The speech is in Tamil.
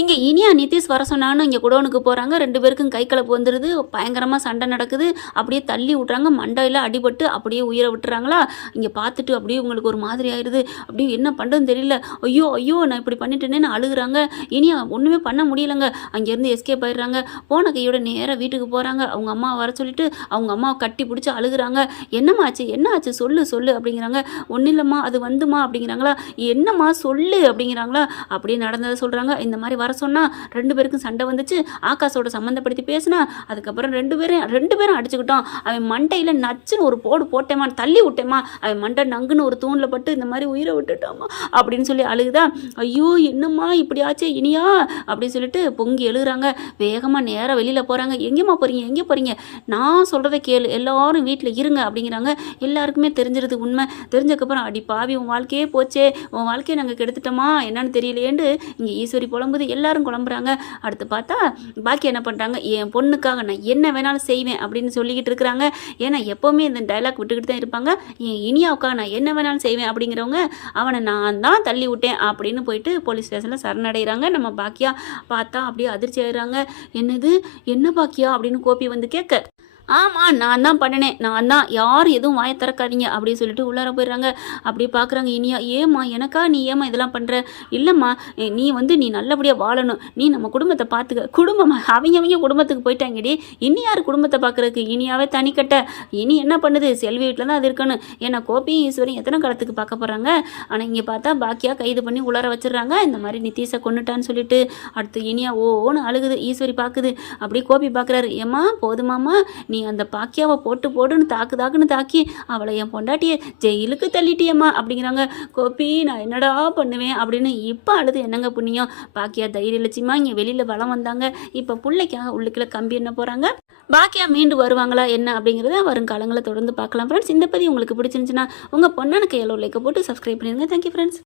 இங்கே இனியா நிதிஷ் வர சொன்னான்னு இங்கே குடோனுக்கு போகிறாங்க ரெண்டு பேருக்கும் கை கலப்பு வந்துடுது பயங்கரமாக சண்டை நடக்குது. அப்படியே தள்ளி விட்றாங்க மண்டையில் அடிபட்டு அப்படியே உயிரை விட்டுறாங்களா? இங்கே பார்த்துட்டு அப்படியே உங்களுக்கு ஒரு மாதிரி ஆயிடுது அப்படியே என்ன பண்ணுறதுன்னு தெரியல. ஐயோ ஐயோ நான் இப்படி பண்ணிட்டேனேன்னு அழுகுறாங்க. இனியா ஒன்றுமே பண்ண முடியலங்க. அங்கேருந்து எஸ்கேப் ஆயிடுறாங்க. போன கையோட நேராக வீட்டுக்கு போகிறாங்க அவங்க அம்மா வர சொல்லிட்டு அவங்க அம்மாவை கட்டி பிடிச்சி அழுகுறாங்க. என்னம்மா ஆச்சு? என்ன ஆச்சு? சொல்லு சொல்லு அப்படிங்கிறாங்க. ஒன்றும் இல்லைம்மா. அது வந்துமா அப்படிங்கிறாங்களா? என்னம்மா? சொல்லு அப்படிங்கிறாங்களா? அப்படியே நடந்ததை சொல்கிறாங்க இந்த மாதிரி வர சொன்னால் ரெண்டு பேருக்கும் சண்டை வந்துச்சு. ஆகாஷோட சம்மந்தப்படுத்தி பேசினா அதுக்கப்புறம் ரெண்டு பேரும் ரெண்டு பேரும் அடிச்சுக்கிட்டோம். அவன் மண்டையில் நச்சுன்னு ஒரு போடு போட்டேமா தள்ளி விட்டேமா அவன் மண்டை நங்குன்னு ஒரு தூணில் பட்டு இந்த மாதிரி உயிரை விட்டுட்டாமா அப்படின்னு சொல்லி அழுகுதா. ஐயோ என்னம்மா இப்படி ஆச்சே இனியா அப்படின்னு சொல்லிட்டு பொங்கி எழுகுறாங்க. வேகமாக நேராக வெளியில் போகிறாங்க எங்கேம்மா போகிறீங்க எங்கே போகிறீங்க நான் சொல்கிறத கேளு எல்லாரும் வீட்டில் இருங்க அப்படிங்கிறாங்க. எல்லாருக்குமே தெரிஞ்சிருது உண்மை. தெரிஞ்சக்கப்புறம் அடி பாவி உன் வாழ்க்கையே போச்சே. உன் வாழ்க்கையை நாங்கள் கெடுத்துட்டோமா? என்னன்னு தெரியலையேண்டு இங்கே ஈஸ்வரி புலம்புது. எல்லாரும் குழம்புறாங்க. அடுத்து பார்த்தா பாக்கி என்ன பண்ணுறாங்க என் பொண்ணுக்காக நான் என்ன வேணாலும் செய்வேன் அப்படின்னு சொல்லிக்கிட்டு இருக்கிறாங்க. ஏன்னா எப்போவுமே இந்த டைலாக் விட்டுக்கிட்டு தான் இருப்பாங்க. என் இனியாவுக்காக நான் என்ன வேணாலும் செய்வேன் அப்படிங்கிறவங்க அவனை நான் தான் தள்ளி விட்டேன் அப்படின்னு போயிட்டு போலீஸ் ஸ்டேஷனில் சரணடைகிறாங்க நம்ம பாக்கியா பார்த்தா அப்படியே அதிர்ச்சி ஆயிடுறாங்க. என்னது? என்ன பாக்கியா? அப்படின்னு கோபி வந்து கேட்க ஆமாம் நான் தான் பண்ணினேன். நான் தான் யாரும் எதுவும் வாயை திறக்காதீங்க அப்படின்னு சொல்லிட்டு உள்ளார போயிடுறாங்க. அப்படி பார்க்குறாங்க இனியா ஏம்மா எனக்கா நீ ஏம்மா இதெல்லாம் பண்ணுற இல்லைம்மா நீ வந்து நீ நல்லபடியாக வாழணும். நீ நம்ம குடும்பத்தை பார்த்துக்க குடும்பமா? அவங்க அவங்க குடும்பத்துக்கு போயிட்டாங்கடி. இனி யார் குடும்பத்தை பார்க்குறதுக்கு இனியாவே தனிக்கட்ட. இனி என்ன பண்ணுது? செல்வி வீட்டில் தான் அது இருக்கணும். ஏன்னா கோபியும் ஈஸ்வரியும் எத்தனை காலத்துக்கு பார்க்க போகிறாங்க ஆனால் இங்கே பார்த்தா பாக்கியாக கைது பண்ணி உள்ளார வச்சிடுறாங்க. இந்த மாதிரி நித்தீஷை கொண்டுட்டான்னு சொல்லிட்டு அடுத்து இனியா ஓன்னு அழுகுது ஈஸ்வரி பார்க்குது அப்படியே கோபி பார்க்குறாரு ஏம்மா போதுமாம்மா. நீ அந்த பாக்கியாவை போட்டு போடுன்னு தாக்கு தாக்குன்னு தாக்கி அவளை என் பொண்டாட்டியை ஜெயிலுக்கு தள்ளிட்டியம்மா அப்படிங்கிறாங்க. கோபி நான் என்னடா பண்ணுவேன் அப்படின்னு இப்போ அழுது என்னங்க புண்ணியம்? பாக்கியா தைரிய லட்சியமா இங்கே வெளியில் வளம் வந்தாங்க. இப்போ பிள்ளைக்காக உள்ளுக்குள்ள கம்பி என்ன போகிறாங்க பாக்கியா மீண்டு வருவாங்களா என்ன அப்படிங்கிறத வரும் காலங்களை தொடர்ந்து பார்க்கலாம் ஃப்ரெண்ட்ஸ் இந்த பதிவு உங்களுக்கு பிடிச்சிருந்துச்சுன்னா உங்கள் பொண்ணான கையில் லைக்கை போட்டு சப்ஸ்கிரைப் பண்ணிடுங்க. Thank you friends